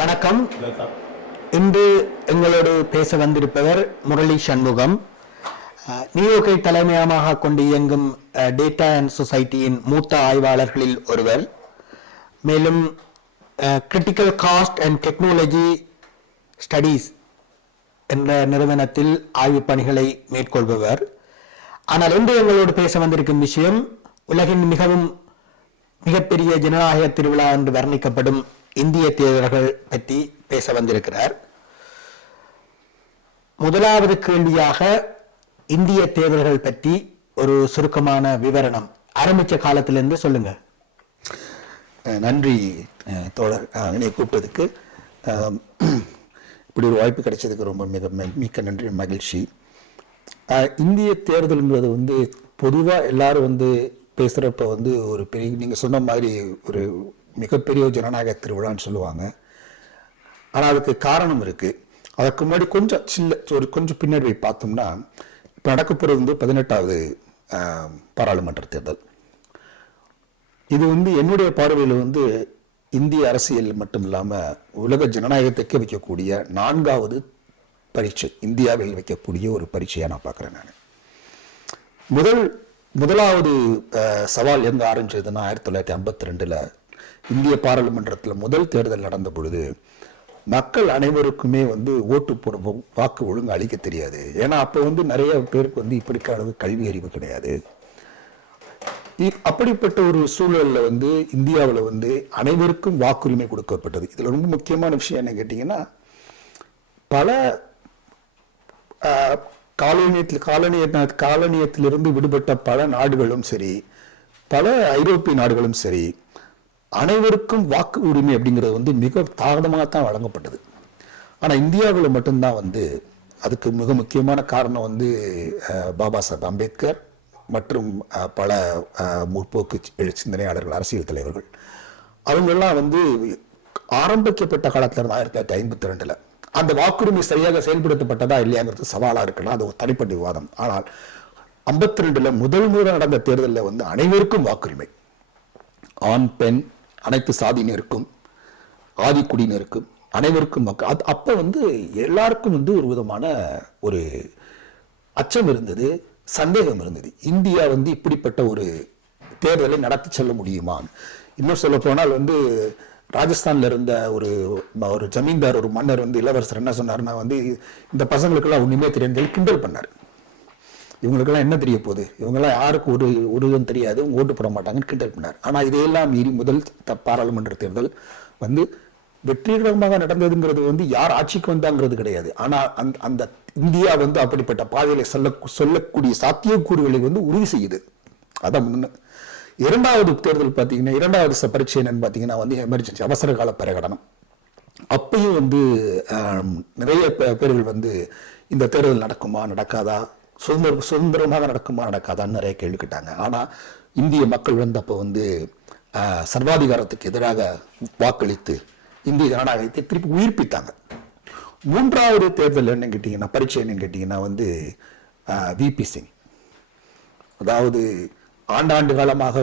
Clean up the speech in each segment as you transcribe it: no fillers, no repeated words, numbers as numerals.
வணக்கம். இன்று எங்களோடு பேச வந்திருப்பவர் முரளி சண்முகம். நியூயோர்க்கை தலைமையகமாக கொண்டு இயங்கும் டேட்டா அண்ட் சொசைட்டியின் மூத்த ஆய்வாளர்களில் ஒருவர். மேலும் critical cost and technology studies என்ற நிறுவனத்தில் ஆய்வுப் பணிகளை மேற்கொள்பவர். ஆனால் இன்று எங்களோடு பேச வந்திருக்கும் விஷயம் உலகின் மிகப்பெரிய ஜனநாயக திருவிழா என்று வர்ணிக்கப்படும் இந்திய தேர்தல்கள் பற்றி பேச வந்திருக்கிறார். முதலாவது கேள்வியாக இந்திய தேர்தல்கள் பற்றி ஒரு சுருக்கமான விவரணம் ஆரம்பிச்ச காலத்திலிருந்து சொல்லுங்க. நன்றி தோழர், என்னை கூப்பிட்டதுக்கு. இப்படி ஒரு வாய்ப்பு கிடைச்சதுக்கு ரொம்ப மிக்க நன்றி, மகிழ்ச்சி. இந்திய தேர்தல்ன்றது பொதுவாக எல்லாரும் பேசுகிறப்ப ஒரு பெரிய, நீங்கள் சொன்ன மாதிரி ஒரு மிகப்பெரிய ஜனநாயக திருவிழான்னு சொல்லுவாங்க. ஆனால் அதுக்கு காரணம் இருக்குது. அதற்கு முன்னாடி கொஞ்சம் பின்னர்வை பார்த்தோம்னா, இப்போ நடக்க போகிறது 18வது பாராளுமன்ற தேர்தல். இது என்னுடைய பார்வையில் இந்திய அரசியல் மட்டும் இல்லாமல் உலக ஜனநாயகத்துக்கு வைக்கக்கூடிய 4வது பரீட்சை, இந்தியாவில் வைக்கக்கூடிய ஒரு பரீட்சையாக நான் பார்க்குறேன். நான் முதலாவது சவால் எங்கே ஆரம்பிச்சதுன்னா 1952 இந்திய பாராளுமன்றத்தில் முதல் தேர்தல் நடந்த பொழுது மக்கள் அனைவருக்குமே ஓட்டு போடுவோம், வாக்கு ஒழுங்கு அளிக்க தெரியாது. ஏன்னா அப்போ நிறைய பேருக்கு இப்படிக்க அளவு கல்வி அறிவு கிடையாது. அப்படிப்பட்ட ஒரு சூழலில் இந்தியாவில் அனைவருக்கும் வாக்குரிமை கொடுக்கப்பட்டது. இதில் ரொம்ப முக்கியமான விஷயம் என்ன கேட்டிங்கன்னா, பல காலனியத்திலிருந்து விடுபட்ட பல நாடுகளும் சரி, பல ஐரோப்பிய நாடுகளும் சரி, அனைவருக்கும் வாக்கு உரிமை அப்படிங்கிறது மிக தாமதமாகத்தான் வழங்கப்பட்டது. ஆனால் இந்தியாவில் மட்டும்தான் அதுக்கு மிக முக்கியமான காரணம் பாபா சாஹேப் அம்பேத்கர் மற்றும் பல முற்போக்கு சிந்தனையாளர்கள், அரசியல் தலைவர்கள், அவங்கெல்லாம் ஆரம்பிக்கப்பட்ட காலத்தில் இருந்து 1952 அந்த வாக்குரிமை சரியாக செயல்படுத்தப்பட்டதா இல்லையாங்கிறது சவாலாக இருக்கலாம். அது ஒரு தனிப்பட்ட விவாதம். ஆனால் 52 முதல் முறை நடந்த தேர்தலில் அனைவருக்கும் வாக்குரிமை, ஆண் பெண் அனைத்து சாதியினருக்கும் ஆதிக்குடியினருக்கும் அனைவருக்கும் வாக்கு. அப்போ எல்லாருக்கும் ஒரு விதமான ஒரு அச்சம் இருந்தது, சந்தேகம் இருந்தது. இந்தியா இப்படிப்பட்ட ஒரு தேர்தலை நடத்தி செல்ல முடியுமா? இன்னும் சொல்ல போனால் ராஜஸ்தான்ல இருந்த ஒரு ஜமீன்தார், ஒரு மன்னர் இளவரசர் என்ன சொன்னார்னா, இந்த பசங்களுக்கெல்லாம் ஒண்ணுமே தெரியாது கிண்டல் பண்ணார். இவங்களுக்கெல்லாம் என்ன தெரிய போகுது, இவங்கெல்லாம் யாருக்கு ஒரு இதுவும் தெரியாது, ஓட்டு போட மாட்டாங்கன்னு கிண்டல் பண்ணார். ஆனால் இதையெல்லாம் மீறி முதல் பாராளுமன்ற தேர்தல் வெற்றிகரமாக நடந்ததுங்கிறது யார் ஆட்சிக்கு வந்தாங்கிறது கிடையாது. ஆனால் அந்த இந்தியா அப்படிப்பட்ட பாதையில சொல்லக்கூடிய சாத்தியக்கூறுகளை உறுதி செய்யுது. அதான் முன்ன. இரண்டாவது தேர்தல் பார்த்தீங்கன்னா, இரண்டாவது பரீட்சை என்னன்னு பார்த்தீங்கன்னா எமர்ஜென்சி, அவசர கால பிரகடனம். அப்பயும் நிறைய பேர்கள் இந்த தேர்தல் நடக்குமா நடக்காதா, சுதந்திரமாக நடக்குமா நடக்காதான்னு நிறைய கேள்வி கேட்டாங்க. ஆனால் இந்திய மக்கள் அப்போ சர்வாதிகாரத்துக்கு எதிராக வாக்களித்து இந்திய ஜனநாயகத்தை திருப்பி உயிர்ப்பித்தாங்க. மூன்றாவது தேர்தல் என்னன்னு கேட்டீங்கன்னா, பரீட்சை என்னன்னு கேட்டீங்கன்னா விபி சிங், அதாவது ஆண்டாண்டு காலமாக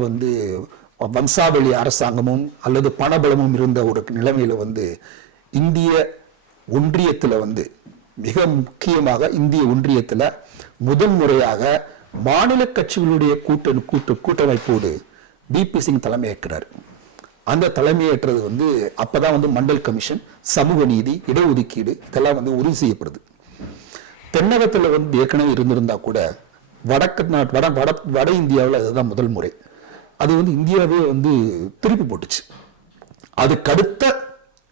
வம்சாவளி அரசாங்கமும் அல்லது பணபலமும் இருந்த ஒரு நிலைமையில இந்திய ஒன்றியத்தில் மிக முக்கியமாக இந்திய ஒன்றியத்தில் முதன் முறையாக மாநில கட்சிகளுடைய கூட்டமைப்போடு விபி சிங் தலைமையேற்கிறார். அந்த தலைமையேற்றது அப்பதான் மண்டல் கமிஷன், சமூக நீதி, இடஒதுக்கீடு இதெல்லாம் உறுதி செய்யப்படுது. தென்னகத்தில் ஏற்கனவே இருந்திருந்தா கூட வட இந்தியாவில் அதுதான் முதல் முறை. அது இந்தியாவே திருப்பி போட்டுச்சு. அதுக்கு அடுத்த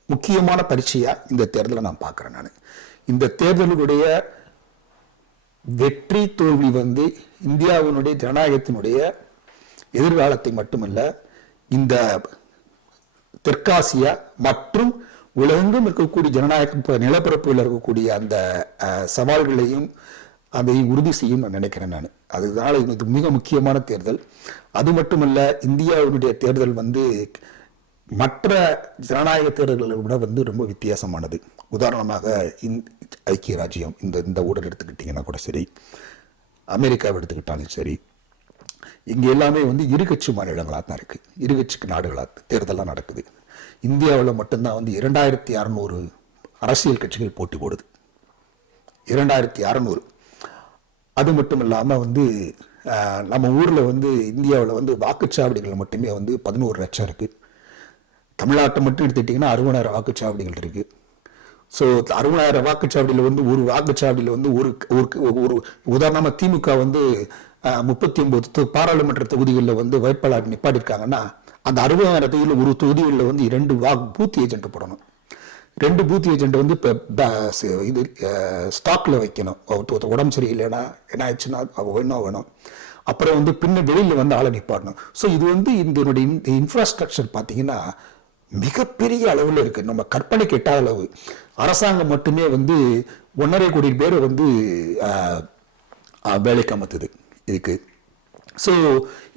முக்கியமான பரீட்சையா இந்த தேர்தலை நான் பார்க்கிறேன். நான் இந்த தேர்தலுடைய வெற்றி தோல்வி இந்தியாவினுடைய ஜனநாயகத்தினுடைய எதிர்காலத்தை மட்டுமல்ல, இந்த தெற்காசியா மற்றும் உலகெங்கும் இருக்கக்கூடிய ஜனநாயக நிலப்பரப்பில் இருக்கக்கூடிய அந்த சவால்களையும் அதை உறுதி செய்யும் நான் நினைக்கிறேன். நான் அதனால இது மிக முக்கியமான தேர்தல். அது மட்டுமல்ல, இந்தியாவினுடைய தேர்தல் மற்ற ஜனநாயக தேர்தல்களை விட ரொம்ப வித்தியாசமானது. உதாரணமாக ஐக்கிய ராஜ்யம் இந்த ஊழல் எடுத்துக்கிட்டீங்கன்னா கூட சரி, அமெரிக்காவை எடுத்துக்கிட்டாலும் சரி, இங்க எல்லாமே வந்து இருகட்சி மாநிலங்களாக தான் இருக்கு, இருகட்சி நாடுகளாக தேர்தலாம் நடக்குது. இந்தியாவில் மட்டும்தான் வந்து 2600 அரசியல் கட்சிகள் போட்டி போடுது. 2600. அது மட்டும் இல்லாமல் வந்து நம்ம ஊரில் வந்து இந்தியாவில் வந்து வாக்குச்சாவடிகள் மட்டுமே வந்து 11 லட்சம் இருக்கு. தமிழ்நாட்டை மட்டும் எடுத்துக்கிட்டிங்கன்னா 60,000 வாக்குச்சாவடிகள் இருக்கு. ஸோ 60,000 வாக்குச்சாவடியில் வந்து ஒரு வாக்குச்சாவடியில் வந்து ஒரு உதாரணமாக திமுக வந்து 39 பாராளுமன்ற தொகுதிகளில் வந்து வேட்பாளர் நிப்பாட்டிருக்காங்கன்னா அந்த 60,000 தொகுதியில் ஒரு தொகுதிகளில் வந்து 2 பூத் ஏஜென்ட் போடணும். 2 பூத் ஏஜென்ட் வந்து இப்போ இது ஸ்டாக்ல வைக்கணும். உடம்பு சரியில்லைன்னா என்ன ஆயிடுச்சுன்னா வேணும். அப்புறம் வந்து பின்ன வெளியில் வந்து ஆளை நிப்பாடணும். ஸோ இது வந்து இந்த இன்ஃப்ராஸ்ட்ரக்சர் பார்த்தீங்கன்னா மிகப்பெரிய அளவில் இருக்கு. நம்ம கற்பனைக்கு எட்டாத அளவு. அரசாங்கம் மட்டுமே வந்து 1.5 கோடி பேரை வந்து வேலைக்கு அமர்த்துது இதுக்கு. ஸோ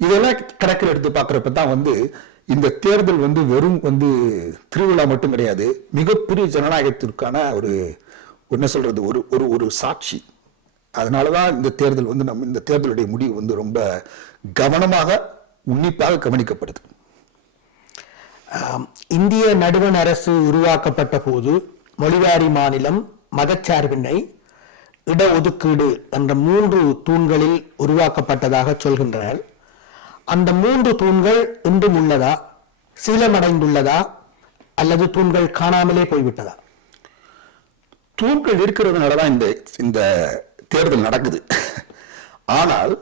இதெல்லாம் கணக்கில் எடுத்து பார்க்குறப்ப தான் வந்து இந்த தேர்தல் வந்து வெறும் வந்து திருவிழா மட்டும் கிடையாது, மிகப்பெரிய ஜனநாயகத்திற்கான ஒரு என்ன சொல்றது ஒரு ஒரு ஒரு சாட்சி. அதனாலதான் இந்த தேர்தல் வந்து இந்த தேர்தலுடைய முடிவு வந்து ரொம்ப கவனமாக உன்னிப்பாக கவனிக்கப்படுது. இந்திய நடுவண் அரசு உருவாக்கப்பட்ட போது மொழிவாரி மாநிலம், மதச்சார்பின்மை, இடஒதுக்கீடு என்ற 3 தூண்களில் உருவாக்கப்பட்டதாக சொல்கின்றனர். அந்த 3 தூண்கள் இன்றும் உள்ளதா, சீலமடைந்துள்ளதா, அல்லது தூண்கள் காணாமலே போய்விட்டதா? தூண்கள் இருக்கிறதுனாலதான் இந்த தேர்தல் நடக்குது. ஆனால்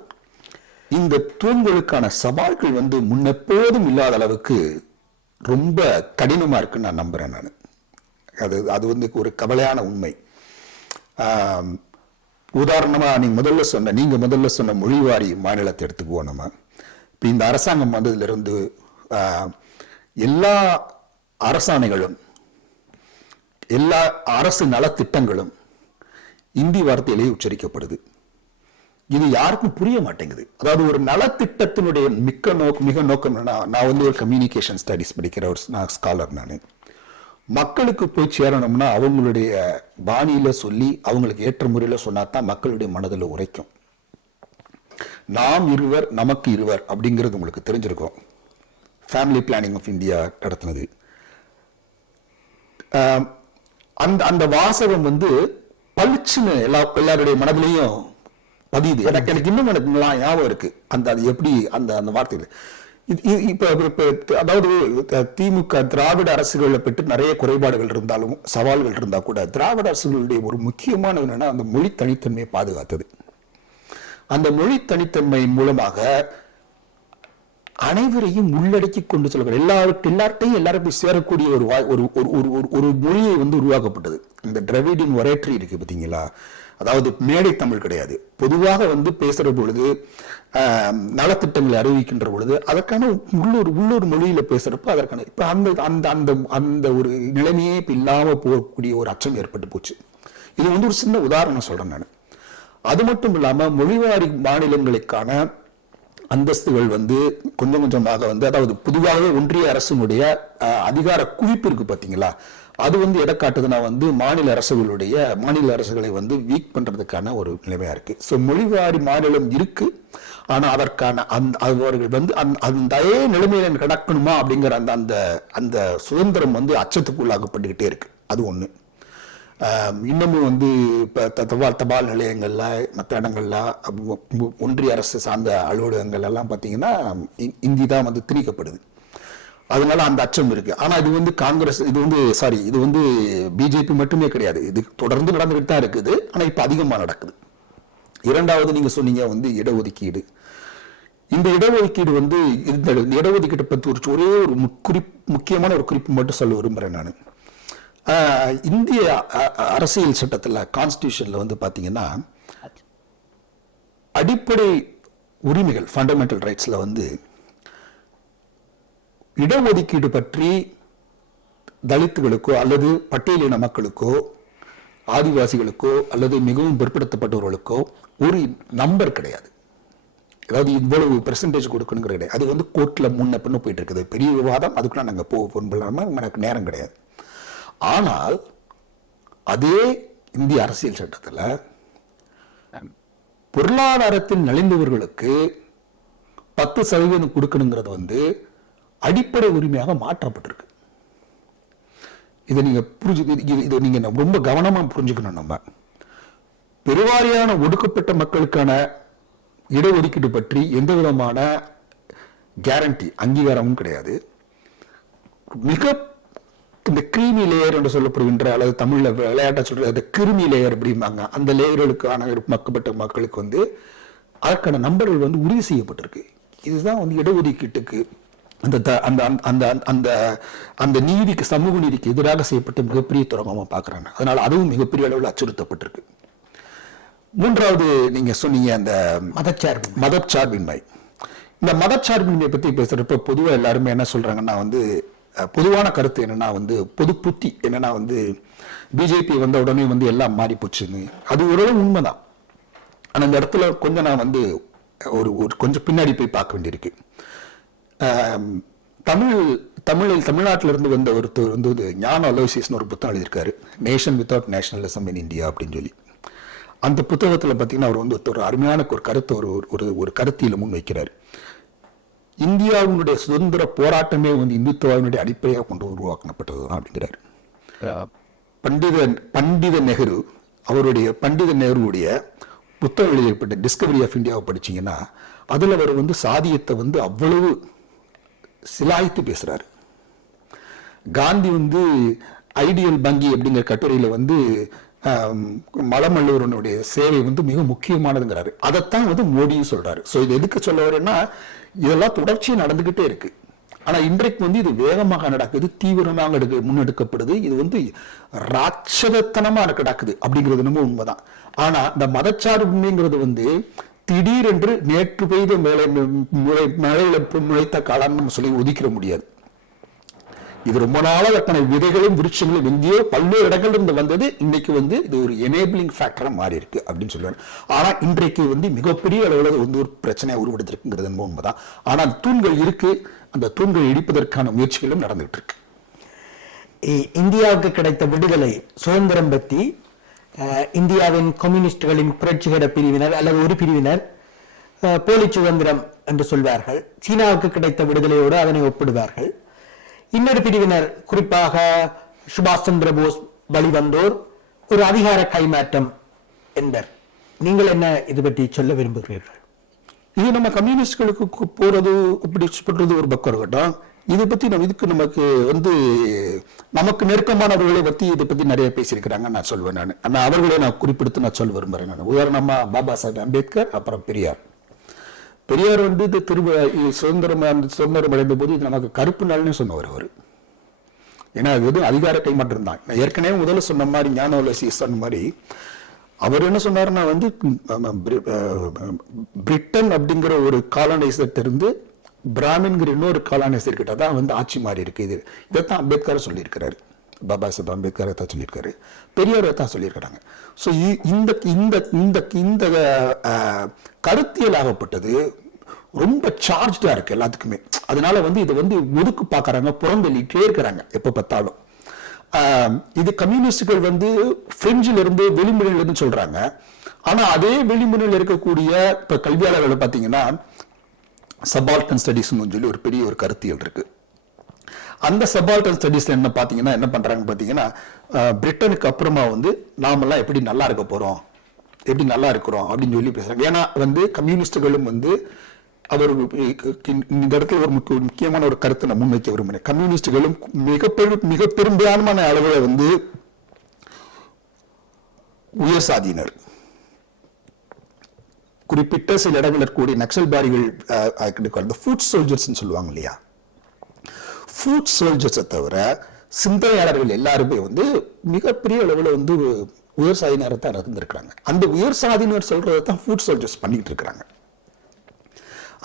இந்த தூண்களுக்கான சவால்கள் வந்து முன்னெப்போதும் இல்லாத அளவுக்கு ரொம்ப கடினமா இருக்குன்னு நான் நம்புறேன். நான் அது வந்து ஒரு கவலையான உண்மை. உதாரணமா நீங்க முதல்ல சொன்ன மொழிவாரி மாநிலத்தை எடுத்துக்குவோம். நம்ம இப்ப இந்த அரசாங்கம் வந்ததிலிருந்து எல்லா அரசாணைகளும் எல்லா அரசு நலத்திட்டங்களும் இந்தி வார்த்தையிலேயே உச்சரிக்கப்படுது. இது யாருக்கும் புரிய மாட்டேங்குது. அதாவது ஒரு நலத்திட்டத்தினுடைய மிக நோக்கம் என்னன்னா, நான் வந்து ஒரு கம்யூனிகேஷன் ஸ்டடிஸ் படிக்கிற ஒரு ஸ்காலர். நான் மக்களுக்கு போய் சேரணும்னா அவங்களுடைய பாணியில சொல்லி அவங்களுக்கு ஏற்ற முறையில சொன்னாதான் மக்களுடைய மனதில் உரைக்கும். நாம் இருவர் நமக்கு இருவர் அப்படிங்கிறது உங்களுக்கு தெரிஞ்சிருக்கும். ஃபேமிலி பிளானிங் ஆஃப் இந்தியா நடத்தினது. அந்த வாசகம் வந்து பளிச்சுன்னு எல்லாருடைய மனதிலையும் பதியுது. எனக்கு இன்னும் ஞாபகம் இருக்கு அது எப்படி அந்த வார்த்தைகள். இப்ப அதாவது திமுக திராவிட அரசுகளை பற்றி நிறைய குறைபாடுகள் இருந்தாலும் சவால்கள் இருந்தா கூட திராவிட அரசுகளுடைய ஒரு முக்கியமான என்னன்னா அந்த மொழி தனித்தன்மையை பாதுகாத்தது. அந்த மொழி தனித்தன்மை மூலமாக அனைவரையும் உள்ளடக்கி கொண்டு செல்கிற எல்லார்ட்டையும் சேரக்கூடிய ஒரு மொழியை வந்து உருவாக்கப்பட்டது. இந்த டிராவிடியன் ஒரேட்டரி இருக்கு பாத்தீங்களா, அதாவது மேடை தமிழ் கிடையாது. பொதுவாக வந்து பேசுற பொழுது நலத்திட்டங்களை அறிவிக்கின்ற பொழுது அதற்கான உள்ளூர் மொழியில பேசுறப்ப அதற்கான இப்ப அந்த ஒரு நிலைமையே இப்ப இல்லாம போகக்கூடிய ஒரு அச்சம் ஏற்பட்டு போச்சு. இது வந்து ஒரு சின்ன உதாரணம் சொல்றேன் நான். அது மட்டும் இல்லாம மொழிவாரி மாநிலங்களுக்கான அந்தஸ்துகள் வந்து கொஞ்சம் கொஞ்சமாக வந்து, அதாவது பொதுவாகவே ஒன்றிய அரசினுடைய அதிகார குவிப்பு இருக்கு பாத்தீங்களா, அது வந்து எதை காட்டுதுன்னா வந்து மாநில அரசுகளை வந்து வீக் பண்றதுக்கான ஒரு நிலைமையா இருக்கு. ஸோ மொழிவாரி மாநிலம் இருக்கு, ஆனா அதற்கான அவர்கள் வந்து அந்த நிலைமையில நடக்கணுமா அப்படிங்கிற அந்த சுதந்திரம் வந்து அச்சத்துக்குள்ளாகப்பட்டுக்கிட்டே இருக்கு. அது ஒண்ணு. இன்னமும் வந்து தபால் நிலையங்கள்ல மற்ற இடங்கள்ல ஒன்றிய அரசு சார்ந்த அலுவலகங்கள் எல்லாம் பாத்தீங்கன்னா இந்தி தான் வந்து திணிக்கப்படுது. அதனால அந்த அச்சம் இருக்கு. ஆனா இது வந்து காங்கிரஸ் இது வந்து பிஜேபி மட்டுமே கிடையாது, இது தொடர்ந்து நடந்துகிட்டு தான் இருக்குது. ஆனா இப்ப அதிகமா நடக்குது. இரண்டாவது நீங்க சொன்னீங்க வந்து இடஒதுக்கீடு. இந்த இடஒதுக்கீடு வந்து இந்த இடஒதுக்கீட்டை பற்றி ஒரே ஒரு முக்கியமான ஒரு குறிப்பு மட்டும் சொல்ல விரும்புறேன் நான். இந்திய அரசியல் சட்டத்தில் கான்ஸ்டிடியூஷன்ல வந்து பாத்தீங்கன்னா அடிப்படை உரிமைகள் ஃபண்டமெண்டல் ரைட்ஸ்ல வந்து இடஒதுக்கீடு பற்றி தலித்துகளுக்கோ அல்லது பட்டியலின மக்களுக்கோ ஆதிவாசிகளுக்கோ அல்லது மிகவும் பிற்படுத்தப்பட்டவர்களுக்கோ ஒரு நம்பர் கிடையாது. அதாவது இவ்வளவு பெர்சன்டேஜ் கொடுக்கணுங்கிற கிடையாது. அது வந்து கோர்ட்ல முன்ன பின்ன போயிட்டு இருக்குது, பெரிய விவாதம். அதுக்குள்ள நாங்க போகலாம எனக்கு நேரம் கிடையாது. ஆனால் அதே இந்திய அரசியல் சட்டத்தில் பொருளாதாரத்தில் நலிந்தவர்களுக்கு 10% கொடுக்கணுங்கிறது வந்து அடிப்படை உரிமையாக மாற்றப்பட்டிருக்கு. இதை நீங்க இதை நீங்க ரொம்ப கவனமா புரிஞ்சுக்கணும். நம்ம பெருவாரியான ஒடுக்கப்பட்ட மக்களுக்கான இடஒதுக்கீடு பற்றி எந்த விதமான கேரண்டி அங்கீகாரமும் கிடையாது. மிக இந்த கிரீமி லேயர் என்று சொல்லப்படுகின்ற, அல்லது தமிழ்ல விளையாட்டா சொல்ற அந்த கிருமி லேயர் அப்படிம்பாங்க, அந்த லேயர்களுக்கான மக்கப்பட்ட மக்களுக்கு வந்து அதற்கான நம்பர்கள் வந்து உறுதி செய்யப்பட்டிருக்கு. இதுதான் வந்து இடஒதுக்கீட்டுக்கு அந்த அந்த அந்த அந்த அந்த நீதிக்கு, சமூக நீதிக்கு எதிராக செய்யப்பட்ட மிகப்பெரிய துரோகமா பார்க்கறாங்க. அதனால அதுவும் மிகப்பெரிய அளவில் அச்சுறுத்தப்பட்டிருக்கு. மூன்றாவது நீங்க சொன்னீங்க அந்த மதச்சார்பின்மை. இந்த மதச்சார்பின்மையை பத்தி பேசுறப்ப பொதுவா எல்லாருமே என்ன சொல்றாங்கன்னா வந்து, பொதுவான கருத்து என்னன்னா வந்து, பொது புத்தி என்னன்னா வந்து, பிஜேபி வந்த உடனே வந்து எல்லாம் மாறி போச்சுன்னு. அது ஓரளவு உண்மைதான். ஆனா இந்த இடத்துல கொஞ்சம் நான் வந்து ஒரு கொஞ்சம் பின்னாடி போய் பார்க்க வேண்டியிருக்கு. தமிழ்நாட்டில இருந்து வந்த ஒருத்தர் வந்து ஞான அலோசியஸ்னு ஒரு புத்தகம் எழுதியிருக்காரு, nation without nationalism in India அப்படின்னு சொல்லி. அந்த புத்தகத்துல பாத்தீங்கன்னா அவர் வந்து ஒரு அருமையான ஒரு கருத்தை ஒரு கருத்தியில முன் வைக்கிறார். இந்தியாவினுடைய சுதந்திர போராட்டமே வந்து இந்துத்துவாவினுடைய அடிப்படையாக கொண்டு உருவாக்கப்பட்டதுதான் அப்படிங்கிறார். பண்டித நெஹ்ரு, பண்டித நேருடைய புத்தகம் எழுதப்பட்ட டிஸ்கவரி ஆஃப் இந்தியாவை படிச்சீங்கன்னா அதுல அவர் வந்து சாதியத்தை வந்து அவ்வளவு சிலாய்த்து பேசுறாரு. காந்தி வந்து ஐடியல் பங்கி அப்படிங்கிற கட்டுரையில வந்து மலமல்லூரனுடைய சேவை வந்து மிக முக்கியமானதுங்கிறாரு. அதைத்தான் வந்து மோடியும் சொல்றாரு. சோ இது எதுக்கு சொல்ல வரேன்னா, இதெல்லாம் தொடர்ச்சியா நடந்துகிட்டே இருக்கு. ஆனா இன்றைக்கு வந்து இது வேகமாக நடக்குது, தீவிரமாக முன்னெடுக்கப்படுது. இது வந்து ராட்சதத்தனமா நடக்குது அப்படிங்கிறது நம்ம உண்மைதான். ஆனா இந்த மதச்சார்புங்கிறது வந்து திடீரென்று நேற்று பெய்த மழையில முளைத்த காலம் நம்ம சொல்லி ஒதுக்கிட முடியாது. இது ரொம்ப நாளா அத்தனை விதைகளும் விருட்சங்களும் எங்கேயோ பல்வேறு இடங்கள் இருந்து வந்தது. இன்னைக்கு வந்து இது ஒரு எனேபிளிங் ஃபேக்டரா மாறி இருக்கு அப்படின்னு சொல்லுவாங்க. ஆனா இன்றைக்கு வந்து மிகப்பெரிய அளவில் வந்து ஒரு பிரச்சனையை உருவெடுத்திருக்குங்கிறது உண்மைதான். ஆனா தூண்கள் இருக்கு, அந்த தூண்கள் இடிப்பதற்கான முயற்சிகளும் நடந்துகிட்டு இருக்கு. இந்தியாவுக்கு கிடைத்த விடுதலை சுதந்திரம் பற்றி இந்தியாவின் கம்யூனிஸ்டுகளின் புரட்சிகர பிரிவினர் அல்லது ஒரு பிரிவினர் போலி சுதந்திரம் என்று சொல்வார்கள். சீனாவுக்கு கிடைத்த விடுதலையோடு அதனை ஒப்பிடுவார்கள். இன்னொரு பிரிவினர், குறிப்பாக சுபாஷ் சந்திர போஸ் வழிவந்தோர், ஒரு அதிகார கைமாற்றம் என்பர். நீங்கள் என்ன இது பற்றி சொல்ல விரும்புகிறீர்கள்? இது நம்ம கம்யூனிஸ்டுகளுக்கு போறது இப்படி சொல்றது ஒரு பக்கம் இருக்கட்டும். இதை பத்தி நமக்கு வந்து நமக்கு நெருக்கமானவர்களை பத்தி இதை பத்தி நிறைய பேசியிருக்கிறாங்க. நான் சொல்வேன், நான் அவர்களை நான் குறிப்பிடுத்து நான் சொல்ல விரும்புறேன். நான் உதாரணமா பாபா சாஹேப் அம்பேத்கர், அப்புறம் பெரியார் வந்து இது சுதந்திரம் அடைந்த போது இது நமக்கு கருப்பு நாள்னு சொன்னவர் அவர். ஏன்னா அது எதுவும் அதிகார கைமாற்றம் தான். நான் ஏற்கனவே முதல்ல சொன்ன மாதிரி, ஞான அலோசியஸ் சொன்ன மாதிரி, அவர் என்ன சொன்னாருன்னா வந்து, பிரிட்டன் அப்படிங்கிற ஒரு காலனைசர் இருந்து பிராமின்கிற இன்னொரு காலனைசர் கிட்ட தான் வந்து ஆட்சி மாறி இருக்கு. இதைத்தான் அம்பேத்கர் சொல்லியிருக்கிறாரு, பாபா சாஹேப் அம்பேத்கர் தான் சொல்லியிருக்காரு, பெரியார் தான் சொல்லியிருக்கிறாங்க. ஸோ இந்த கருத்தியல் ஆகப்பட்டது ரொம்ப சார்ஜா இருக்கு எல்லாத்துக்குமே. அதனால வந்து இதை வந்து ஒதுக்கு பார்க்கறாங்க, புறந்தள்ளிட்டே இருக்கிறாங்க எப்ப பார்த்தாலும். இது கம்யூனிஸ்டுகள் வந்து பிரெஞ்சில இருந்து வெளிமுறையில இருந்து சொல்றாங்க. ஆனா அதே வெளிமுறையில் இருக்கக்கூடிய இப்ப கல்வியாளர்கள் பாத்தீங்கன்னா சபால்டன் ஸ்டடிஸ் சொல்லி ஒரு பெரிய ஒரு கருத்தியல் இருக்கு. அந்த சபால்டன் ஸ்டடிஸ் என்ன பாத்தீங்கன்னா என்ன பண்றாங்க பாத்தீங்கன்னா, பிரிட்டனுக்கு அப்புறமா வந்து நாமெல்லாம் எப்படி நல்லா இருக்க போறோம், எப்படி நல்லா இருக்கிறோம் அப்படின்னு சொல்லி பேசுறாங்க. ஏன்னா வந்து கம்யூனிஸ்டுகளும் வந்து அவர் இந்த இடத்துல ஒரு முக்கியமான ஒரு கருத்தை நான் முன்வைக்க விரும்புகிறேன். கம்யூனிஸ்டுகளும் மிக பெரும்பான்மையான அளவில் வந்து உயர் சாதியினர், குறிப்பிட்ட சில இடங்கள் இருக்கக்கூடிய நக்சல்பாரிகள், ஃபுட் சோல்ஜர்ஸ் சொல்லுவாங்க இல்லையா, ஃபுட் சோல்ஜர்ஸை தவிர சிந்தனையாளர்கள் எல்லாருமே வந்து மிகப்பெரிய அளவில் வந்து உயர் சாதியினரை தான் இருந்திருக்கிறாங்க. அந்த உயர் சாதியினர் சொல்றதை தான் ஃபுட் சோல்ஜர்ஸ் பண்ணிட்டு இருக்கிறாங்க.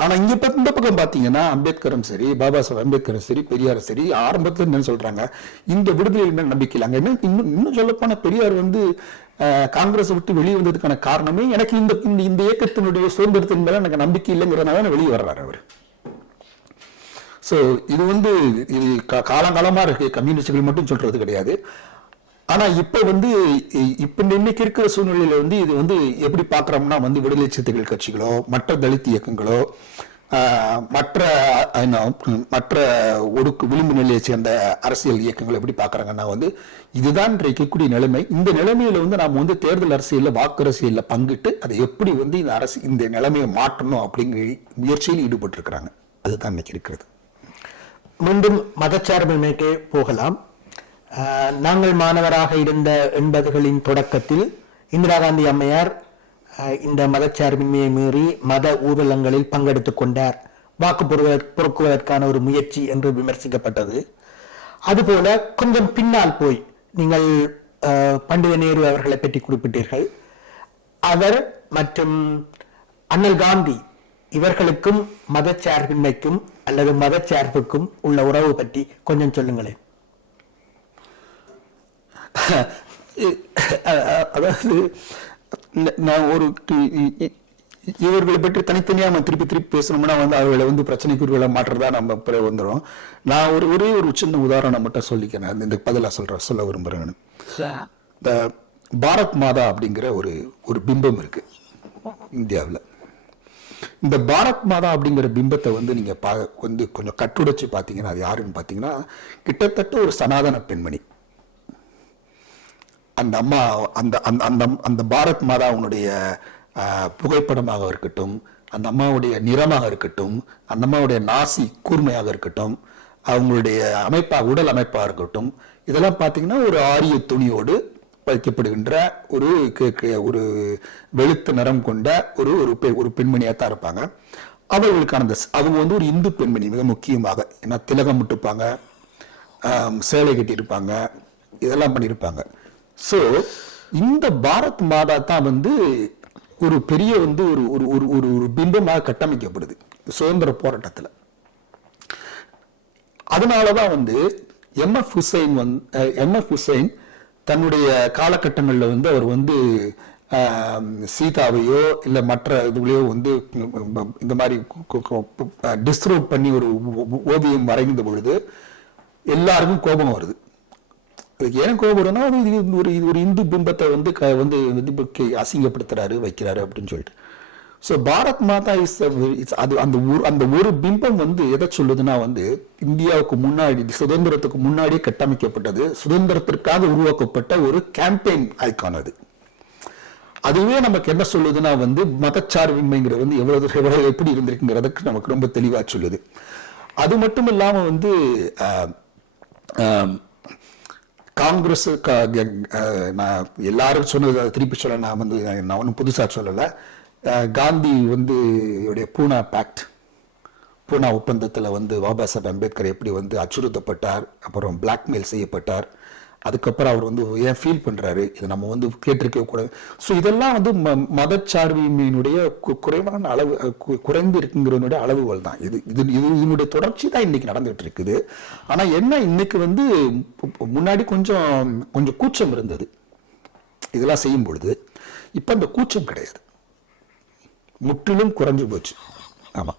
ஆனா இங்க இந்த பக்கம் பாத்தீங்கன்னா அம்பேத்கரும் சரி, பாபா சாஹேப் அம்பேத்கரும் சரி, பெரியாரும் சரி, ஆரம்பத்துல என்ன சொல்றாங்க, இந்த விடுதலையில் மேல் நம்பிக்கை இல்லைங்க. இன்னும் சொல்ல போனா பெரியார் வந்து காங்கிரஸ் விட்டு வெளியே வந்ததுக்கான காரணமே எனக்கு இந்த இயக்கத்தினுடைய சுதந்திரத்தின் மேல எனக்கு நம்பிக்கை இல்லைங்கிறதுனால வெளியே வர்றாரு அவர். சோ இது வந்து இது காலங்காலமா இருக்கு, கம்யூனிஸ்டுகள் மட்டும் சொல்றது கிடையாது. ஆனா இப்ப வந்து இன்னைக்கு இருக்கிற சூழ்நிலையில வந்து இது வந்து எப்படி பாக்குறோம்னா வந்து விடுதலை சிறுத்தைகள் கட்சிகளோ மற்ற தலித் இயக்கங்களோ மற்ற மற்ற ஒடுக்கு விளிம்பு நிலையை சேர்ந்த அரசியல் இயக்கங்கள் எப்படி பார்க்குறாங்கன்னா வந்து இதுதான் இருக்கக்கூடிய நிலைமை. இந்த நிலைமையில வந்து நாம் வந்து தேர்தல் அரசியலில் வாக்கு அரசியலில் பங்கிட்டு அதை எப்படி வந்து இந்த நிலைமையை மாற்றணும் அப்படிங்கிற முயற்சியில் ஈடுபட்டிருக்கிறாங்க. அதுதான் இன்னைக்கு இருக்கிறது. மீண்டும் மதச்சார்பின்மைக்கே போகலாம். நாங்கள் மாணவராக இருந்த 80களின் தொடக்கத்தில் இந்திரா காந்தி அம்மையார் இந்த மதச்சார்பின்மையை மீறி மத ஊர்வலங்களில் பங்கெடுத்துக் கொண்டார், வாக்கு பொறுக்குவதற்கான ஒரு முயற்சி என்று விமர்சிக்கப்பட்டது. அதுபோல கொஞ்சம் பின்னால் போய் நீங்கள் பண்டித நேரு அவர்களை பற்றி குறிப்பிட்டீர்கள். அவர் மற்றும் அண்ணல் காந்தி இவர்களுக்கும் மதச்சார்பின்மைக்கும் அல்லது மதச்சார்புக்கும் உள்ள உறவு பற்றி கொஞ்சம் சொல்லுங்களேன். அதாவது நான் ஒரு இவர்களை பற்றி தனித்தனியா நம்ம திருப்பி பேசணும்னா வந்து அவர்களை வந்து பிரச்சனைக்குரியவர்களை மாற்றுறதா நம்ம வந்துடும். நான் ஒரே ஒரு சின்ன உதாரணம் மட்டும் சொல்லிக்கிறேன், இந்த பதிலா சொல்ல விரும்புறேன். இந்த பாரத் மாதா அப்படிங்கிற ஒரு பிம்பம் இருக்கு இந்தியாவில். இந்த பாரத் மாதா அப்படிங்கிற பிம்பத்தை வந்து நீங்க வந்து கொஞ்சம் கட்டுடைச்சு பார்த்தீங்கன்னா அது யாருன்னு பார்த்தீங்கன்னா கிட்டத்தட்ட ஒரு சனாதன பெண்மணி. அந்த அம்மா அந்த பாரத் மாதாவுடைய புகைப்படமாக இருக்கட்டும், அந்த அம்மாவுடைய நிறமாக இருக்கட்டும், அந்த அம்மாவுடைய நாசி கூர்மையாக இருக்கட்டும், அவங்களுடைய உடல் அமைப்பாக இருக்கட்டும், இதெல்லாம் பார்த்தீங்கன்னா ஒரு ஆரிய துணியோடு வைக்கப்படுகின்ற ஒரு வெளுத்த நிறம் கொண்ட ஒரு பெண்மணியாக தான் இருப்பாங்க. அவர்களுக்கான அவங்க வந்து ஒரு இந்து பெண்மணி மிக முக்கியமாக. ஏன்னா திலகம் விட்டுப்பாங்க, சேலை கட்டியிருப்பாங்க, இதெல்லாம் பண்ணியிருப்பாங்க. ஸோ இந்த பாரத் மாதா தான் வந்து ஒரு பெரிய வந்து ஒரு பிம்பமாக கட்டமைக்கப்படுது சுதந்திர போராட்டத்தில். அதனாலதான் வந்து எம்எஃப் ஹுசைன் தன்னுடைய காலகட்டங்களில் வந்து அவர் வந்து சீதாவையோ இல்லை மற்ற இதுகளையோ வந்து இந்த மாதிரி டிஸ்ட்ரோப் பண்ணி ஒரு ஓவியம் வரைந்த பொழுது எல்லாருக்கும் கோபம் வருது. அதுக்கு ஏன் கோபம் வரும்னா இது ஒரு இந்து பிம்பத்தை வந்து அசிங்கப்படுத்துறாரு வைக்கிறாரு அப்படின்னு சொல்லிட்டு. ஸோ பாரத் மாதா அந்த ஒரு பிம்பம் வந்து எதை சொல்லுதுன்னா வந்து இந்தியாவுக்கு முன்னாடி சுதந்திரத்துக்கு முன்னாடியே கட்டமைக்கப்பட்டது, சுதந்திரத்திற்காக உருவாக்கப்பட்ட ஒரு கேம்பெயின் ஐகான் அது. அதுவே நமக்கு என்ன சொல்லுதுன்னா வந்து மதச்சார்பின்மைங்கிறது வந்து எவ்வளவு எப்படி இருந்திருக்குங்கிறதுக்கு நமக்கு ரொம்ப தெளிவா சொல்லுது. அது மட்டும் இல்லாம வந்து காங்கிரஸ் நான் எல்லாரும் சொன்னது அதை திருப்பி சொல்ல நான் ஒன்றும் புதுசா சொல்லலை. காந்தி வந்து பூனா ஒப்பந்தத்தில் வந்து பாபா சாஹேப் அம்பேத்கர் எப்படி வந்து அச்சுறுத்தப்பட்டார், அப்புறம் பிளாக்மெயில் செய்யப்பட்டார், அதுக்கப்புறம் அவர் வந்து ஏன் ஃபீல் பண்றாரு, இதை நம்ம வந்து கேட்டிருக்க கூடாது. ஸோ இதெல்லாம் வந்து மதச்சார்பின்மையினுடைய குறைவான அளவு குறைந்து இருக்குங்கிறனுடைய அளவுகள் தான். இதனுடைய தொடர்ச்சி தான் இன்னைக்கு நடந்துட்டு இருக்குது. ஆனா என்ன இன்னைக்கு வந்து முன்னாடி கொஞ்சம் கூச்சம் இருந்தது இதெல்லாம் செய்யும் பொழுது. இப்ப அந்த கூச்சம் கிடையாது, முற்றிலும் குறைஞ்சு போச்சு. ஆமா,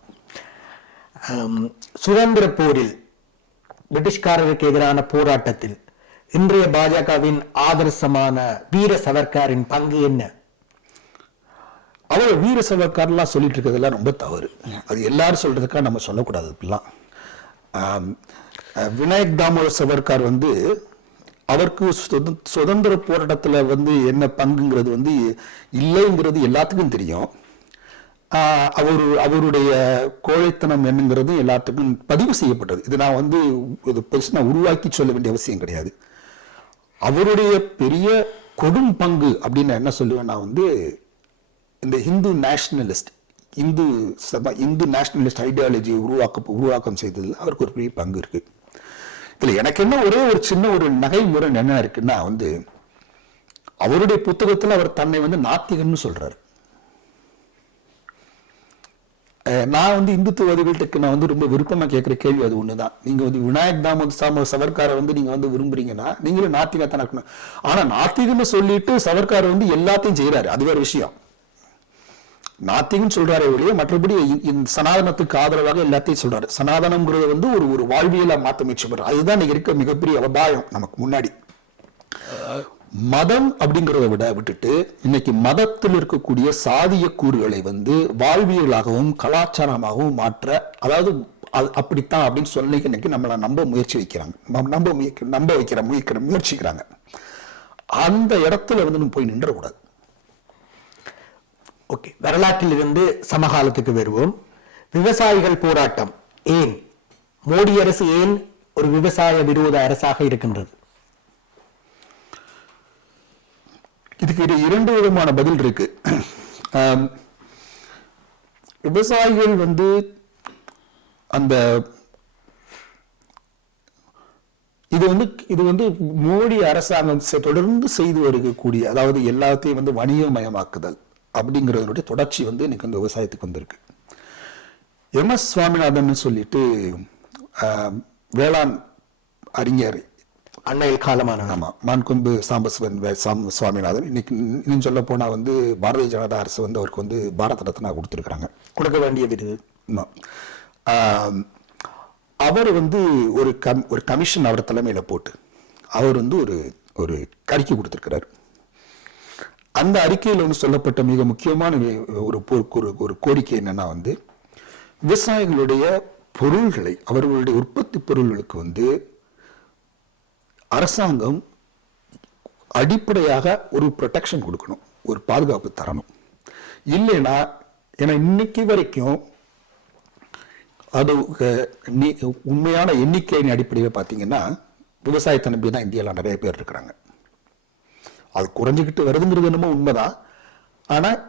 சுதந்திர போரில் பிரிட்டிஷ்காரருக்கு எதிரான போராட்டத்தில் இன்றைய பாஜகவின் ஆதர்சமான வீர சவர்காரின் பங்கு என்ன? அவர் வீர சவர்கார்லாம் சொல்லிட்டு இருக்கிறதெல்லாம் ரொம்ப தவறு. அது எல்லாரும் சொல்றதுக்காக நம்ம சொல்லக்கூடாது. இப்பெல்லாம் விநாயக் தாமோதர் சவர்கார் வந்து அவருக்கு சுதந்திர போராட்டத்துல வந்து என்ன பங்குங்கிறது வந்து இல்லைங்கிறது எல்லாத்துக்கும் தெரியும். அவருடைய கோழைத்தனம் என்னங்கிறது எல்லாத்துக்கும் பதிவு செய்யப்பட்டது. இது நான் வந்து உருவாக்கி சொல்ல வேண்டிய அவசியம் கிடையாது. அவருடைய பெரிய கொடும் பங்கு அப்படின்னு என்ன சொல்லுவேன் நான் வந்து இந்த இந்து நேஷனலிஸ்ட் ஐடியாலஜி உருவாக்கம் செய்ததில் அவருக்கு ஒரு பெரிய பங்கு இருக்கு. இதுல எனக்கு என்ன ஒரே ஒரு சின்ன ஒரு நகைமுறை என்ன இருக்குன்னா வந்து அவருடைய புத்தகத்தில் அவர் தன்னை வந்து நாத்திகன்னு சொல்றாரு. நான் வந்து இந்துத்துவதிகளுக்கு நான் வந்து ரொம்ப விருப்பமா கேட்கிற கேள்வி அது ஒண்ணுதான். நீங்க வந்து விநாயக் தாமோதர் சவர்காரை வந்து நீங்க வந்து விரும்புறீங்கன்னா நீங்களும் நாத்திகத்தான் இருக்கணும். ஆனா நாத்திகன்னு சொல்லிட்டு சவர்கார் வந்து எல்லாத்தையும் செய்யறாரு, அது வேற விஷயம். நாத்திகன்னு சொல்றாரு ஒழிய மற்றபடி சனாதனத்துக்கு ஆதரவாக எல்லாத்தையும் சொல்றாரு. சனாதனம்ங்கிறது வந்து ஒரு வாழ்வியலா மாற்ற முயற்சி பண்றாரு. அதுதான் இன்னைக்கு இருக்க மிகப்பெரிய அபாயம் நமக்கு முன்னாடி. மதம் அப்படிங்கிறத விட்டுட்டு இன்னைக்கு மதத்தில் இருக்கக்கூடிய சாதிய கூறுகளை வந்து வாழ்வியலாகவும் கலாச்சாரமாகவும் மாற்ற, அதாவது அப்படித்தான் அப்படின்னு சொல்லி இன்னைக்கு நம்மளை நம்ப முயற்சிக்கிறாங்க. அந்த இடத்துல வந்து நம்ம போய் நின்றக்கூடாது. ஓகே, வரலாற்றில் இருந்து சமகாலத்துக்கு வருவோம். விவசாயிகள் போராட்டம் ஏன், மோடி அரசு ஏன் ஒரு விவசாய விரோத அரசாக இருக்கின்றது? இதுக்கு இரண்டு விதமான பதில் இருக்கு. விவசாயிகள் வந்து அந்த இது வந்து மோடி அரசாங்கம் தொடர்ந்து செய்து வருகக்கூடிய, அதாவது எல்லாத்தையும் வந்து வணிகமயமாக்குதல் அப்படிங்கிறதுடைய தொடர்ச்சி வந்து இன்னைக்கு வந்து விவசாயத்துக்கு வந்திருக்கு. MS சுவாமிநாதன் சொல்லிட்டு வேளாண் அறிஞர், அண்மையில் காலமான, ஆமா, மான்கொம்பு சாம்பசிவன் சுவாமிநாதன், இன்னைக்கு இன்னும் சொல்ல போனா வந்து பாரதிய ஜனதா அரசு வந்து அவருக்கு வந்து பாரத ரத்னா கொடுத்துருக்காங்க, கொடுக்க வேண்டிய விருது. அவர் வந்து ஒரு கமிஷன் அவர் தலைமையில போட்டு அவர் வந்து ஒரு அறிக்கை கொடுத்திருக்கிறார். அந்த அறிக்கையில் வந்து சொல்லப்பட்ட மிக முக்கியமான ஒரு கோரிக்கை என்னன்னா வந்து விவசாயிகளுடைய பொருள்களை, அவர்களுடைய உற்பத்தி பொருள்களுக்கு வந்து அரசாங்கம் அடிப்படையாக ஒரு ப்ரொடெக்ஷன் கொடுக்கணும், ஒரு பாதுகாப்பு தரணும். இல்லைன்னா, ஏன்னா இன்னைக்கு வரைக்கும் அது உண்மையான எண்ணிக்கையின் அடிப்படையில் பார்த்தீங்கன்னா விவசாயத்தை நம்பி தான் இந்தியாவில் நிறைய பேர் இருக்கிறாங்க. அது குறைஞ்சிக்கிட்டு வருதுங்கிறது என்னமோ உண்மைதான். ஆனால்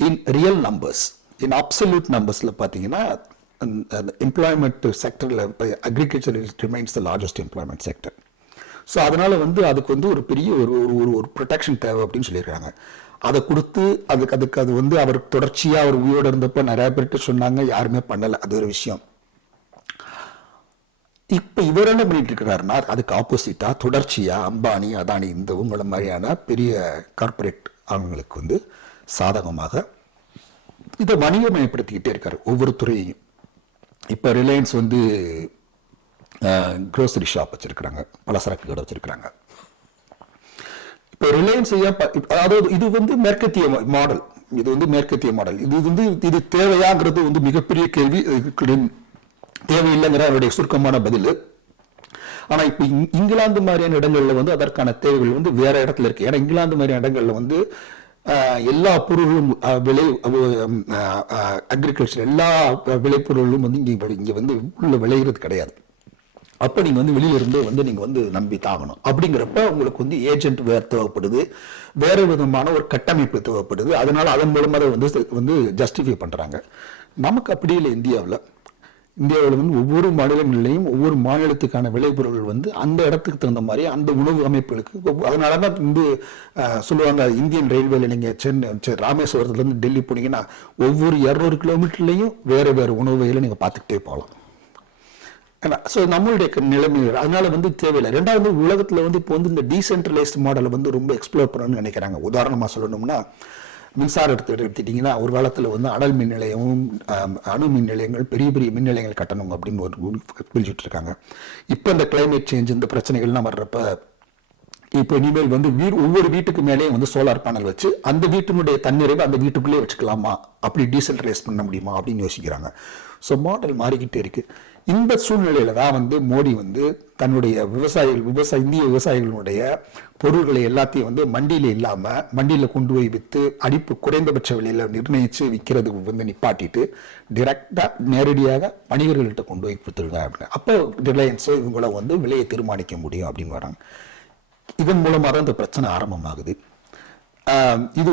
in real numbers, in absolute நம்பர்ஸில் பார்த்தீங்கன்னா எம்ப்ளாய்மெண்ட் செக்டரில் agriculture remains the largest employment sector. So அதனால வந்து அதுக்கு வந்து ஒரு பெரிய ஒரு ப்ரொடெக்ஷன் தேவை அப்படின்னு சொல்லியிருக்காங்க. அதை கொடுத்து அது வந்து அவர் தொடர்ச்சியாக அவர் உயிரோடு இருந்தப்போ நிறைய பேர்கிட்ட சொன்னாங்க, யாருமே பண்ணலை. அது ஒரு விஷயம். இப்போ இவர் என்ன பண்ணிட்டு இருக்கிறாருன்னா அதுக்கு ஆப்போசிட்டா தொடர்ச்சியா அம்பானி, அதானி, இந்த உங்களை மாதிரியான பெரிய கார்பரேட் அவங்களுக்கு வந்து சாதகமாக இதை வணிகமயப்படுத்திக்கிட்டே இருக்காரு ஒவ்வொரு துறையையும். இப்போ ரிலையன்ஸ் வந்து க்ரோசரி ஷாப் வச்சிருக்கிறாங்க, பலசரக்கு கடை வச்சிருக்கிறாங்க. இப்போ ரிலையன்ஸ், அதாவது இது வந்து மேற்கத்திய மாடல், இது வந்து மேற்கத்திய மாடல். இது தேவையாங்கிறது வந்து மிகப்பெரிய கேள்வி. தேவையில்லைங்கிற அவருடைய சுருக்கமான பதில். ஆனா இப்ப இங்கிலாந்து மாதிரியான இடங்கள்ல வந்து அதற்கான தேவைகள் வந்து வேற இடத்துல இருக்கு. ஏன்னா இங்கிலாந்து மாதிரியான இடங்கள்ல வந்து எல்லா பொருளும் அக்ரிகல்ச்சர் எல்லா விளைபொருளும் வந்து இங்க வந்து உள்ள விளைகிறது கிடையாது. அப்ப நீங்க வந்து வெளியில இருந்து வந்து நீங்க வந்து நம்பி தாங்கணும். அப்படிங்கிறப்ப உங்களுக்கு வந்து ஏஜென்ட் தேவைப்படுது, வேற விதமான ஒரு கட்டமைப்பு தேவைப்படுது. அதனால அதன் மூலமா அதை வந்து ஜஸ்டிஃபை பண்றாங்க. நமக்கு அப்படி இல்லை. இந்தியாவில் வந்து ஒவ்வொரு மாநிலங்களிலையும் ஒவ்வொரு மாநிலத்துக்கான விளைபொருள்கள் வந்து அந்த இடத்துக்கு தகுந்த மாதிரி அந்த உணவு அமைப்புகளுக்கு. அதனாலதான் வந்து சொல்லுவாங்க, இந்தியன் ரயில்வேல நீங்க ராமேஸ்வரத்துல இருந்து டெல்லி போனீங்கன்னா ஒவ்வொரு 200 கிலோமீட்டர்லையும் வேற வேற உணவு வகைகளை நீங்க பார்த்துக்கிட்டே போகலாம். ஸோ நம்மளுடைய நிலைமை அதனால வந்து தேவையில்லை. ரெண்டாவது, உலகத்துல வந்து இப்போ வந்து இந்த டீசென்ட்ரலைஸ்ட் மாடலை வந்து ரொம்ப எக்ஸ்ப்ளோர் பண்ணணும்னு நினைக்கிறாங்க. உதாரணமா சொல்லணும்னா மின்சாரத்தை எடுத்துட்டீங்கன்னா ஒரு காலத்துல வந்து அனல் மின் நிலையமும் அணு மின் நிலையங்கள், பெரிய பெரிய மின் நிலையங்கள் கட்டணும் அப்படின்னு ஒரு பிரிச்சுட்டு இருக்காங்க. இப்போ இந்த கிளைமேட் சேஞ்ச் இந்த பிரச்சனைகள்லாம் வர்றப்ப இப்போ இனிமேல் வந்து ஒவ்வொரு வீட்டுக்கு மேலேயும் வந்து சோலார் பேனல் வச்சு அந்த வீட்டினுடைய தண்ணீரை அந்த வீட்டுக்குள்ளேயே வச்சுக்கலாமா, அப்படி டீசென்ட்ரலைஸ் பண்ண முடியுமா அப்படின்னு யோசிக்கிறாங்க. ஸோ மாடல் மாறிக்கிட்டே இருக்கு. இந்த சூழ்நிலையில தான் வந்து மோடி வந்து தன்னுடைய இந்திய விவசாயிகளுடைய பொருள்களை எல்லாத்தையும் வந்து மண்டியில இல்லாம மண்டியில கொண்டு போய் வித்து குறைந்தபட்ச விலையில நிர்ணயிச்சு விற்கிறது வந்து நிப்பாட்டிட்டு டைரக்டா நேரடியாக வணிகர்கள்ட்ட கொண்டு போய் கொடுத்துருங்க அப்படின்னு. அப்போ ரிலையன்ஸோ இவங்கள வந்து விலையை தீர்மானிக்க முடியும் அப்படின்னு வராங்க. இதன் மூலமாக தான் இந்த பிரச்சனை ஆரம்பமாகுது. இது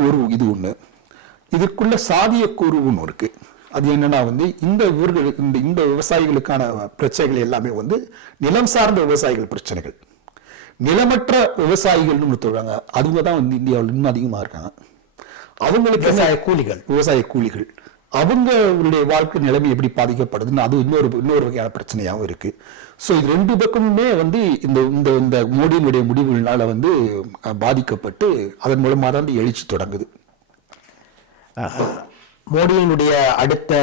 ஒண்ணு. இதுக்குள்ள சாதிய கூறு ஒன்று இருக்கு. அது என்னன்னா வந்து இந்த விவசாயிகளுக்கான பிரச்சனைகள் எல்லாமே வந்து நிலம் சார்ந்த விவசாயிகள் பிரச்சனைகள். நிலமற்ற விவசாயிகள்னு சொல்றாங்க, அவங்க தான் வந்து இந்தியாவில் இன்னும் அதிகமா இருக்காங்க. அவங்களுக்கு விவசாய கூலிகள் அவங்களுடைய வாழ்க்கை நிலைமை எப்படி பாதிக்கப்படுதுன்னு அது இன்னொரு வகையான பிரச்சனையாகவும் இருக்கு. ஸோ இது ரெண்டு பக்கமுமே வந்து இந்த மோடியினுடைய முடிவுகளால வந்து பாதிக்கப்பட்டு அதன் மூலமாக தான் எழுச்சி தொடங்குது. மோடியினுடைய அடுத்த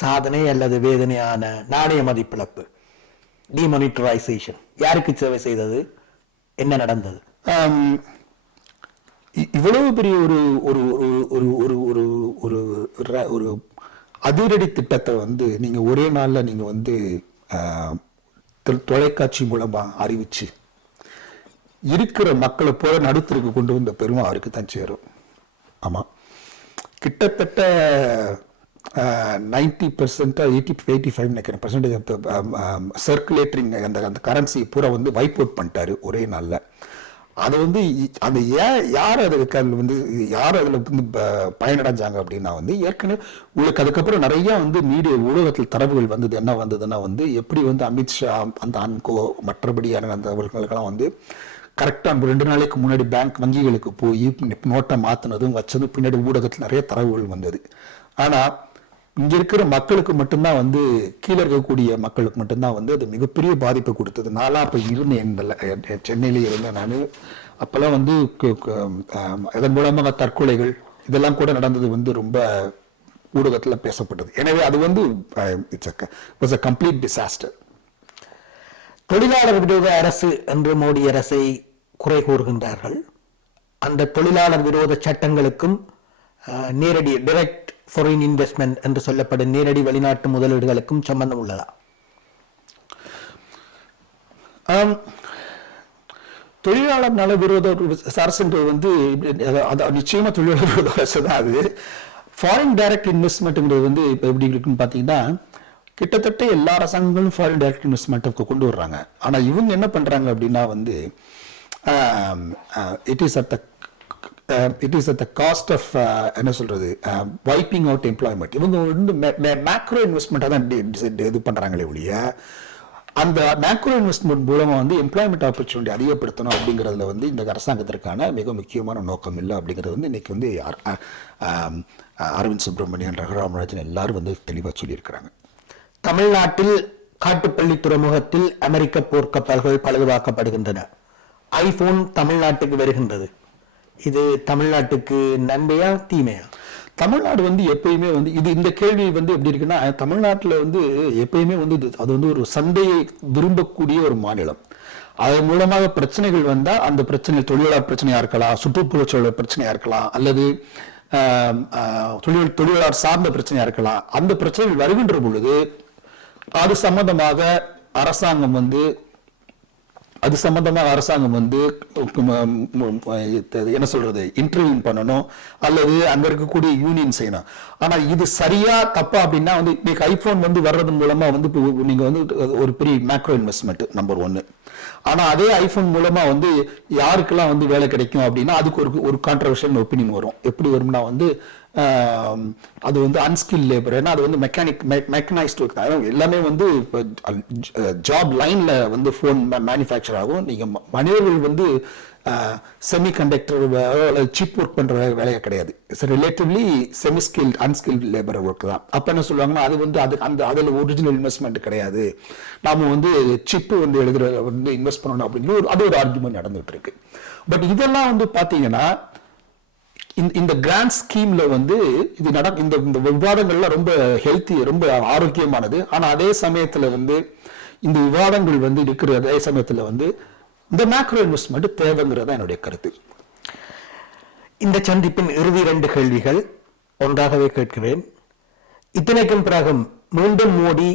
சாதனை அல்லது வேதனையான நாணய மதிப்பிழப்பு, டிமானிட்டரைசேஷன், யாருக்கு சேவை செய்தது, என்ன நடந்தது? இவ்வளவு பெரிய ஒரு ஒரு ஒரு ஒரு ஒரு ஒரு ஒரு அதிரடி திட்டத்தை வந்து நீங்க ஒரே நாள்ல நீங்க வந்து தொலைக்காட்சி மூலமா அறிவிச்சு இருக்கிற மக்களை போல நடுத்தருக்கு கொண்டு வந்த பெருமை அவருக்கு தான் சேரும். ஆமா, கிட்டத்தட்ட 90% 85 நினைக்கிறேன் பர்சன்டேஜ் ஆஃப் சர்க்குலேட்டிங் அந்த கரன்சி பூரா வந்து வைப் அவுட் பண்ணிட்டாரு ஒரே நாள்ல. அது வந்து அந்த யார் அதுக்கு அதில் வந்து யார் அதில் வந்து பயனடைஞ்சாங்க அப்படின்னா வந்து ஏற்கனவே உங்களுக்கு அதுக்கப்புறம் நிறைய வந்து மீடியா ஊடகத்தில் தரவுகள் வந்தது. என்ன வந்ததுன்னா வந்து எப்படி வந்து அமித்ஷா அந்த அன்கோ மற்றபடியான அந்த அவர்களுக்கெல்லாம் வந்து கரெக்டாக 2 நாளைக்கு முன்னாடி பேங்க் வங்கிகளுக்கு போய் நோட்டை மாற்றினதும் வச்சதும் பின்னாடி ஊடகத்தில் நிறைய தரவுகள் வந்தது. ஆனால் இங்க இருக்கிற மக்களுக்கு மட்டும்தான் வந்து கீழே இருக்கக்கூடிய மக்களுக்கு மட்டும்தான் வந்து அது மிகப்பெரிய பாதிப்பை கொடுத்தது. நான்லாம் அப்போ இருந்தேன், சென்னையில இருந்தேன் நான். அப்பெல்லாம் வந்து இதன் மூலமாக தற்கொலைகள் இதெல்லாம் கூட நடந்தது வந்து ரொம்ப ஊடகத்தில் பேசப்பட்டது. எனவே அது வந்து இட்ஸ் a complete disaster. தொழிலாளர் விரோத அரசு என்று மோடி அரசை குறை கூறுகின்றார்கள். அந்த தொழிலாளர் விரோத சட்டங்களுக்கும் நேரடி டைரக்ட் ஃபாரின் இன்வெஸ்ட்மெண்ட் என்று சொல்லப்படும் நேரடி வெளிநாட்டு முதலீடுகளுக்கும் சம்பந்தம் உள்ளதா? தொழிலாளர் நல விரோத அரசுன்றது வந்து நிச்சயமா தொழிலாளர் விரோத அரசு தான். அது ஃபாரின் டைரக்ட் இன்வெஸ்ட்மெண்ட்ங்கிறது வந்து இப்போ எப்படி இருக்குன்னு பார்த்தீங்கன்னா கிட்டத்தட்ட எல்லா அரசாங்கங்களும் ஃபாரின் டைரக்ட் இன்வெஸ்ட்மெண்ட்டுக்கு கொண்டு வர்றாங்க. ஆனால் இவங்க என்ன பண்றாங்க அப்படின்னா வந்து it is at the cost of என்ன சொல்றது வைப்பிங் அவுட் எம்ப்ளாய்மெண்ட். இவங்க வந்து மேக்ரோ இன்வெஸ்ட்மெண்ட்டாக தான் இது பண்றாங்களே ஒழிய அந்த மேக்ரோ இன்வெஸ்ட்மெண்ட் மூலமா வந்து எம்ப்ளாய்மெண்ட் ஆப்பர்ச்சுனிட்டி அதிகப்படுத்தணும் அப்படிங்கிறதுல வந்து இந்த அரசாங்கத்திற்கான மிக முக்கியமான நோக்கம் இல்லை அப்படிங்கிறது வந்து இன்னைக்கு வந்து அரவிந்த் சுப்பிரமணியன், ரகுராமராஜன் எல்லாரும் வந்து தெளிவாக சொல்லியிருக்கிறாங்க. தமிழ்நாட்டில் காட்டுப்பள்ளி துறைமுகத்தில் அமெரிக்க போர்க்கப்பல்கள் பழுதுபார்க்கப்படுகின்றன. ஐபோன் தமிழ்நாட்டுக்கு வருகின்றது. இது தமிழ்நாட்டுக்கு நன்மையா தீமையா? தமிழ்நாடு வந்து எப்பயுமே வந்து இந்த கேள்வி வந்து எப்படி இருக்குன்னா தமிழ்நாட்டில் வந்து எப்பயுமே வந்து அது வந்து ஒரு சந்தையை விரும்பக்கூடிய ஒரு மாநிலம். அதன் மூலமாக பிரச்சனைகள் வந்தா அந்த பிரச்சனை தொழிலாளர் பிரச்சனையா இருக்கலாம், சுற்றுப்புறச்சூழல் பிரச்சனையா இருக்கலாம், அல்லது தொழிலாளர் சார்ந்த பிரச்சனையா இருக்கலாம். அந்த பிரச்சனைகள் வருகின்ற பொழுது அது சம்பந்தமாக அரசாங்கம் வந்து என்ன சொல்றது இன்டர்வியூ பண்ணணும் அல்லது அங்க இருக்கக்கூடிய யூனியன் செய்யணும். ஆனா இது சரியா தப்பா அப்படின்னா வந்து இன்னைக்கு ஐபோன் வந்து வர்றது மூலமா வந்து நீங்க வந்து ஒரு பெரிய மேக்ரோ இன்வெஸ்ட்மெண்ட் நம்பர் 1. ஆனா அதே ஐபோன் மூலமா வந்து யாருக்கெல்லாம் வந்து வேலை கிடைக்கும் அப்படின்னா அதுக்கு ஒரு கான்ட்ரவர்ஷியல் ஒப்பீனியன் வரும். எப்படி வரும்னா வந்து அது வந்து அன்ஸ்கில் லேபர், ஏன்னா அது வந்து மெக்கனைஸ்ட் ஒர்க் தான். எல்லாமே வந்து ஜாப் லைன்ல வந்து போன் மேனுஃபேக்சர் ஆகும். நீங்க மனிதர்கள் வந்து செமி கண்டக்டர் சிப் ஒர்க் பண்ற வேலையை கிடையாது. Relatively semi skilled unskilled labour work தான். அப்ப என்ன சொல்லுவாங்கன்னா அது வந்து அதுல ஒரிஜினல் இன்வெஸ்ட்மெண்ட் கிடையாது, நாம வந்து சிப்பு வந்து வந்து இன்வெஸ்ட் பண்ணணும் அப்படின்னு அது ஒரு ஆர்குமெண்ட் நடந்துட்டு இருக்கு. பட் இதெல்லாம் வந்து பாத்தீங்கன்னா இந்த கிராண்ட் ஸ்கீம்ல வந்து இது இந்த விவாதங்கள்லாம் ரொம்ப ஹெல்த்தி, ரொம்ப ஆரோக்கியமானது. ஆனா அதே சமயத்துல வந்து இந்த விவாதங்கள் வந்து இருக்கிற அதே சமயத்துல வந்து இந்த மேக்ரோ இன்வெஸ்ட்மெண்ட் தேவைங்கிறதா என்னுடைய கருத்து. இந்த சந்திப்பின் இறுதி 2 கேள்விகள் ஒன்றாகவே கேட்கிறேன். இத்தனைக்கும் பிறகு மீண்டும் மோடி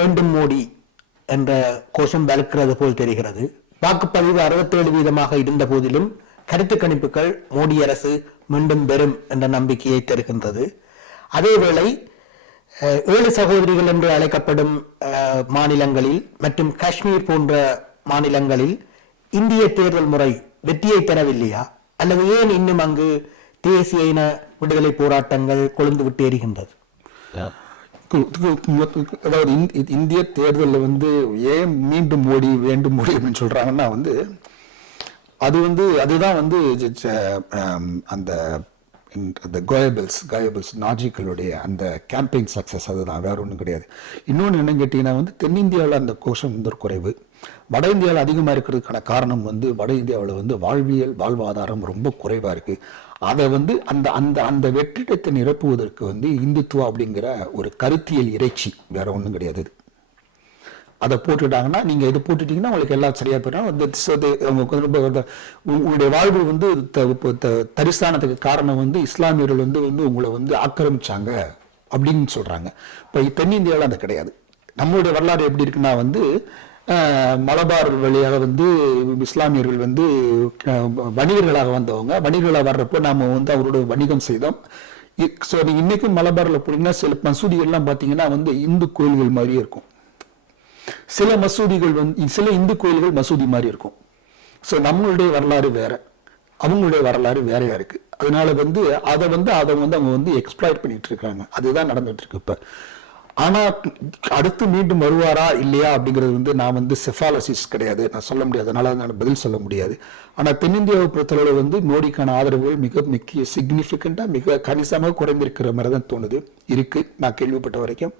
வேண்டும் மோடி என்ற கோஷம் வலுக்கிறது போல் தெரிகிறது. வாக்குப்பதிவு 67% இருந்த போதிலும் கருத்து கணிப்புகள் மோடி அரசு மீண்டும் பெறும் என்ற நம்பிக்கையை தருகின்றது. அதேவேளை 7 சகோதரிகள் என்று அழைக்கப்படும் மாநிலங்களில் மற்றும் காஷ்மீர் போன்ற மாநிலங்களில் இந்திய தேர்தல் முறை வெற்றியை பெறவில்லையா, அல்லது ஏன் இன்னும் அங்கு தேசிய இன விடுதலை போராட்டங்கள் கொழுந்து விட்டு எரிகின்றது? அதாவது இந்திய தேர்தலில் வந்து ஏன் மீண்டும் மோடி வேண்டும் மோடி அப்படின்னு சொல்றாங்கன்னா வந்து அதுதான் வந்து அந்த கோயபிள்ஸ் நாஜிக்களுடைய அந்த கேம்பெயின் சக்சஸ். அதுதான், வேற ஒன்றும் கிடையாது. இன்னொன்று என்னன்னு கேட்டீங்கன்னா வந்து தென்னிந்தியாவில் அந்த கோஷம் வந்து குறைவு, வட இந்தியாவில் அதிகமாக இருக்கிறதுக்கான காரணம் வந்து வட இந்தியாவில் வந்து வாழ்வாதாரம் ரொம்ப குறைவா இருக்கு. அதை வந்து அந்த அந்த அந்த வெற்றிடத்தை நிரப்புவதற்கு வந்து இந்துத்துவா அப்படிங்கிற ஒரு கருத்தியல் இறைச்சி, வேற ஒன்றும் கிடையாது. அதை போட்டுட்டாங்கன்னா நீங்க இது போட்டுட்டீங்கன்னா உங்களுக்கு எல்லாம் சரியா போயிடும். உங்களுடைய வாழ்வு வந்து தரிசனத்துக்கு காரணம் வந்து இஸ்லாமியர்கள் வந்து உங்களை வந்து ஆக்கிரமிச்சாங்க அப்படின்னு சொல்றாங்க. இப்ப தென்னிந்தியாவில் அது கிடையாது. நம்மளுடைய வரலாறு எப்படி இருக்குன்னா வந்து மலபார் வழியாக வந்து இஸ்லாமியர்கள் வந்து வணிகர்களாக வந்தவங்க. வணிகர்களாக வர்றப்போ நாம வந்து அவரோட வணிகம் செய்தோம். ஸோ நீங்க இன்னைக்கும் மலபார்ல போனீங்கன்னா சில மசூதிகள்லாம் பார்த்தீங்கன்னா வந்து இந்து கோயில்கள் மாதிரியே இருக்கும். சில மசூதிகள் வந்து சில இந்து கோயில்கள் மசூதி மாதிரி இருக்கும். ஸோ நம்மளுடைய வரலாறு வேற, அவங்களுடைய வரலாறு வேறையா இருக்கு. அதனால வந்து அதை வந்து அவங்க வந்து எக்ஸ்ப்ளாய்ட் பண்ணிட்டு இருக்காங்க. அதுதான் நடந்துட்டு இருக்கு இப்ப. ஆனா அடுத்து மீண்டும் வருவாரா இல்லையா அப்படிங்கிறது வந்து நான் வந்து செஃபாலசிஸ் கிடையாது, நான் சொல்ல முடியாது. அதனால நான் பதில் சொல்ல முடியாது. ஆனா தென்னிந்தியாவை பொறுத்தளவு வந்து மோடிக்கான ஆதரவுகள் மிக சிக்னிபிகண்டா மிக கணிசமாக குறைந்திருக்கிற மாதிரி தான் தோணுது இருக்கு நான் கேள்விப்பட்ட வரைக்கும்.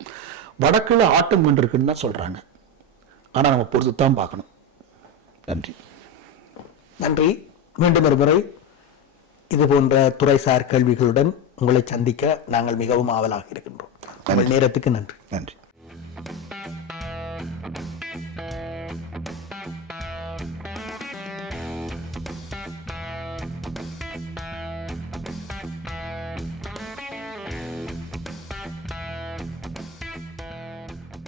வடக்குல ஆட்டம் கொண்டிருக்குன்னு தான் சொல்றாங்க. ஆனா நம்ம பொறுத்து தான் பார்க்கணும். நன்றி. மீண்டும் ஒரு முறை இது போன்ற துறைசார் கேள்விகளுடன் உங்களை சந்திக்க நாங்கள் மிகவும் ஆவலாக இருக்கின்றோம். உங்கள் நேரத்துக்கு நன்றி.